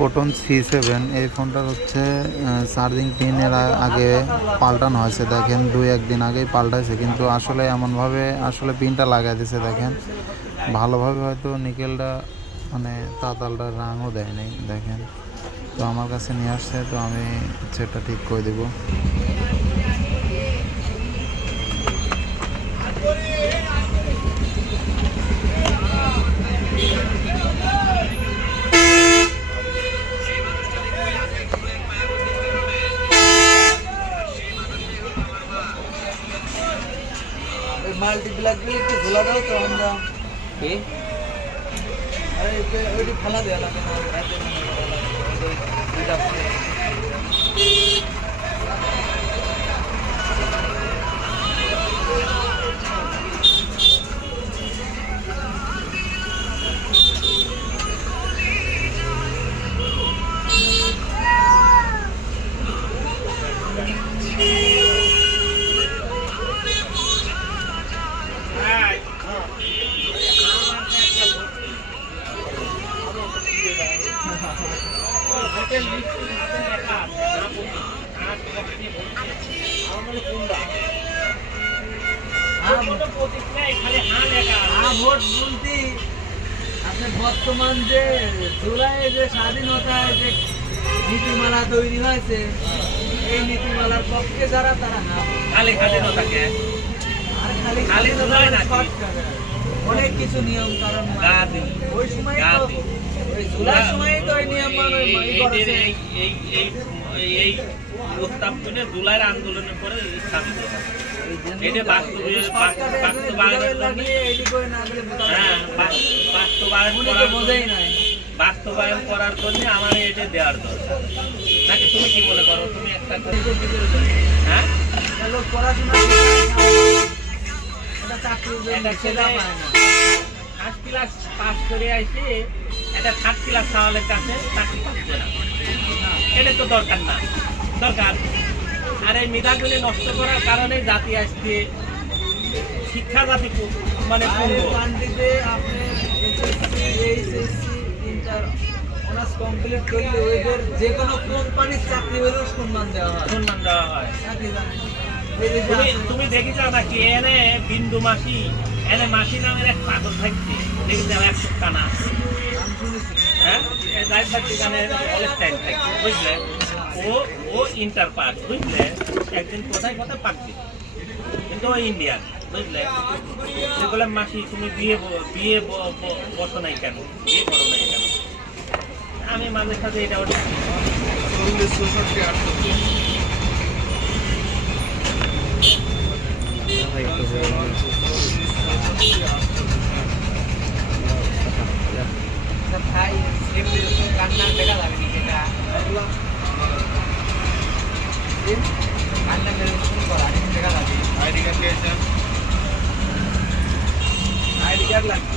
Photon C7 এই ফোনটার হচ্ছে চার্জিং পিন এর আগে পাল্টানো হয়েছে। দেখেন 2-1 দিন আগেই পাল্টাইছে, কিন্তু আসলে এমনভাবে আসলে পিনটা লাগাই দিয়েছে। দেখেন ভালোভাবে হয়তো নিকেলটা মানে তাতালটা রাঙও দেয় নাই। দেখেন তো আমার কাছে নিয়ে আসছে, তো আমি সেটা ঠিক করে দেবো। মাল্টি ব্ল্যাক গুলি একটু খোলা দাও তো আমরা কি আরে ওইটি ফালা দেওয়া লাগে না রাতে দুইটা ভোট বলতে আপনার বর্তমান যে জুলাই যে স্বাধীনতায় যে নীতিমালা তৈরি হয়েছে, এই নীতিমালার পক্ষে যারা তারা খালি স্বাধীনতাকে আর খালি খালি তো নয় নাকি? অনেক কিছু নিয়ম কারণ গা দিন ওই সময় গা তো দিন ওই জুলাই সময় তো ওই নিয়ম করেছে। এই প্রস্তাব তুলে জুলাইয়ের আন্দোলনের পরে স্থাপিত হয়। এটা বাস্তবায়নের বাস্তবায়ন করার জন্য আমার এটা দেওয়ার দরকার নাকি? তুমি কি মনে করো? তুমি একটা হ্যাঁ ফার্স্ট ক্লাস পাস করে আসি একটা থার্ড ক্লাস সাওয়ালের কাছে চাকরি পাচ্ছে না, এটা তো দরকার না। দরকার আর এই মেধাগুলি নষ্ট করার কারণে জাতি আসছে শিক্ষা জাতি মানে কমপ্লিট করলে ওদের যে কোনো কোম্পানির চাকরি হলেও সম্মান দেওয়া হয়। সম্মান দেওয়া হয়। তুমি দেখি যাও নাকি এনে বিন্দু মাসি, এনে মাসি নামের এক পাগল থাকছে, দেখি যাও এক কানা হ্যাঁ ড্রাইভার দোকানের অলেস্টাইন থাকছে, বুঝলে? ও ইন্টার পাস, বুঝলে? একদিন কোথায় কোথায় পাচ্ছি, কিন্তু ও ইন্ডিয়ান, বুঝলে? সেগুলো মাসি তুমি বিয়ে বসো নাই কেন, বিয়ে করো নাই কেন? আমি মাঝে সাথে এটা ওটা ভাই কান্নার দেখা লাগেনি সেটা কান্না করা দেখা লাগে আইডি কার্ড লাগবে।